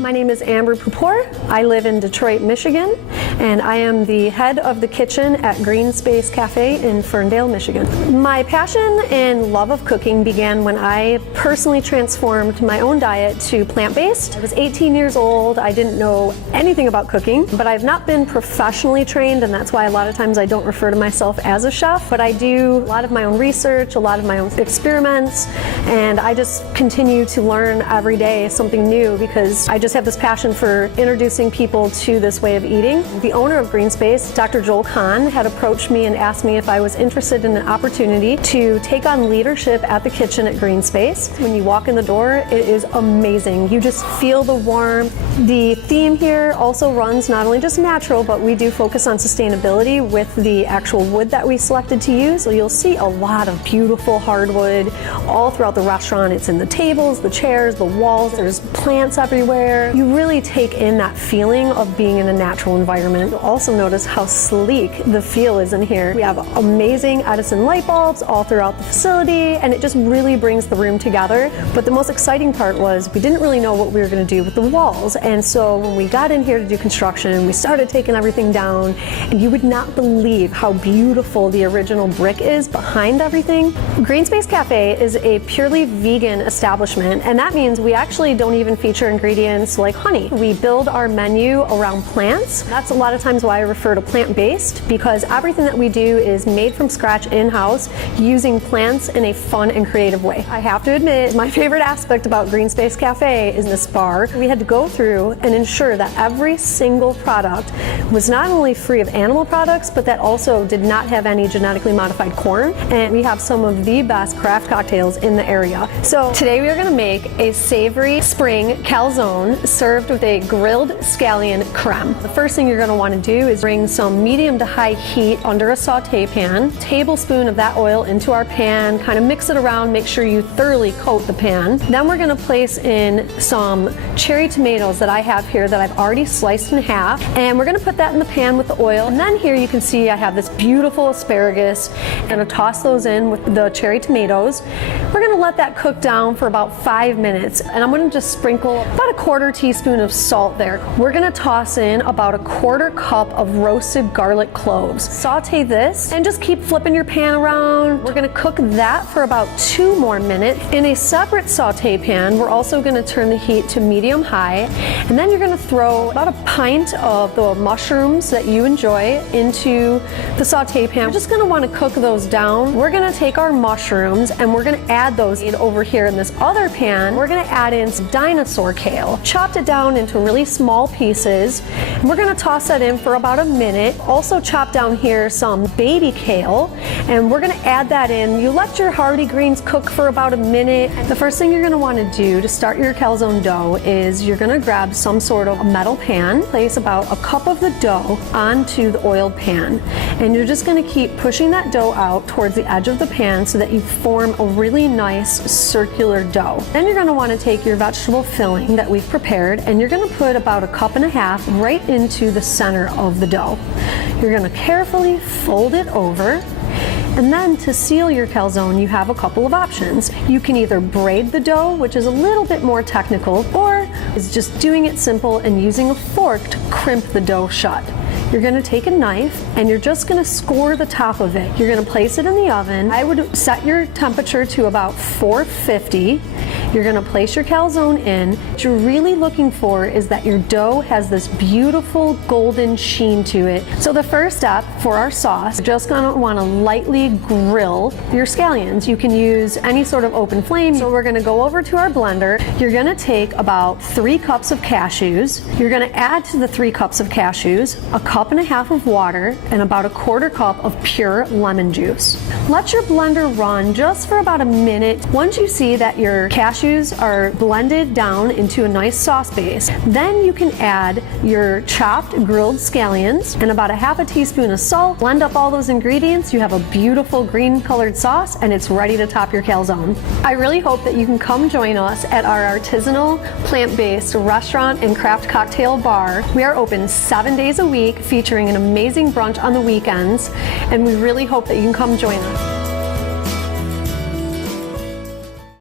My name is Amber Poupore. I live in Detroit, Michigan, and I am the head of the kitchen at GreenSpace Cafe in Ferndale, Michigan. My passion and love of cooking began when I personally transformed my own diet to plant-based. I was 18 years old. I didn't know anything about cooking, but I've not been professionally trained, and that's why a lot of times I don't refer to myself as a chef, but I do a lot of my own research, a lot of my own experiments, and I just continue to learn every day something new because I just have this passion for introducing people to this way of eating. The owner of GreenSpace, Dr. Joel Kahn, had approached me and asked me if I was interested in an opportunity to take on leadership at the kitchen at GreenSpace. When you walk in the door, it is amazing. You just feel the warmth. The theme here also runs not only just natural, but we do focus on sustainability with the actual wood that we selected to use. So you'll see a lot of beautiful hardwood all throughout the restaurant. It's in the tables, the chairs, the walls. There's plants everywhere. You really take in that feeling of being in a natural environment. You'll also notice how sleek the feel is in here. We have amazing Edison light bulbs all throughout the facility, and it just really brings the room together. But the most exciting part was we didn't really know what we were going to do with the walls. And so when we got in here to do construction, we started taking everything down, and you would not believe how beautiful the original brick is behind everything. GreenSpace Cafe is a purely vegan establishment, and that means we actually don't even feature ingredients like honey. We build our menu around plants. That's a lot of times why I refer to plant-based, because everything that we do is made from scratch in-house using plants in a fun and creative way. I have to admit, my favorite aspect about GreenSpace Cafe is this bar. We had to go through and ensure that every single product was not only free of animal products, but that also did not have any genetically modified corn. And we have some of the best craft cocktails in the area. So today we are going to make a savory spring calzone served with a grilled scallion creme. The first thing you're going to want to do is bring some medium to high heat under a saute pan, tablespoon of that oil into our pan, kind of mix it around, make sure you thoroughly coat the pan. Then we're going to place in some cherry tomatoes that I have here that I've already sliced in half, and we're going to put that in the pan with the oil. And then here you can see I have this beautiful asparagus. I'm going to toss those in with the cherry tomatoes. We're going to let that cook down for about 5 minutes, and I'm going to just sprinkle about a quarter teaspoon of salt there. We're going to toss in about a quarter cup of roasted garlic cloves. Saute this and just keep flipping your pan around. We're going to cook that for about 2 more minutes. In a separate saute pan, we're also going to turn the heat to medium high, and then you're going to throw about a pint of the mushrooms that you enjoy into the saute pan. You're just going to want to cook those down. We're going to take our mushrooms and we're going to add those in over here in this other pan. We're going to add in some dinosaur kale. Chopped it down into really small pieces. And we're going to toss that in for about a minute. Also chop down here some baby kale, and we're going to add that in. You let your hardy greens cook for about a minute. The first thing you're going to want to do to start your calzone dough is you're going to grab some sort of metal pan, place about a cup of the dough onto the oiled pan, and you're just going to keep pushing that dough out towards the edge of the pan so that you form a really nice circular dough. Then you're going to want to take your vegetable filling that we've prepared, and you're going to put about a cup and a half right into the center of the dough. You're going to carefully fold it over. And then to seal your calzone, you have a couple of options. You can either braid the dough, which is a little bit more technical, or is just doing it simple and using a fork to crimp the dough shut. You're going to take a knife and you're just going to score the top of it. You're going to place it in the oven. I would set your temperature to about 450. You're going to place your calzone in. What you're really looking for is that your dough has this beautiful golden sheen to it. So the first step for our sauce, you're just going to want to lightly grill your scallions. You can use any sort of open flame. So we're going to go over to our blender. You're going to take about 3 cups of cashews. You're going to add to the 3 cups of cashews a cup and a half of water and about a quarter cup of pure lemon juice. Let your blender run just for about a minute. Once you see that your cashews are blended down into a nice sauce base, then you can add your chopped grilled scallions and about a half a teaspoon of salt. Blend up all those ingredients. You have a beautiful green colored sauce, and it's ready to top your calzone. I really hope that you can come join us at our artisanal, plant-based restaurant and craft cocktail bar. We are open 7 days a week, featuring an amazing brunch on the weekends, and we really hope that you can come join us.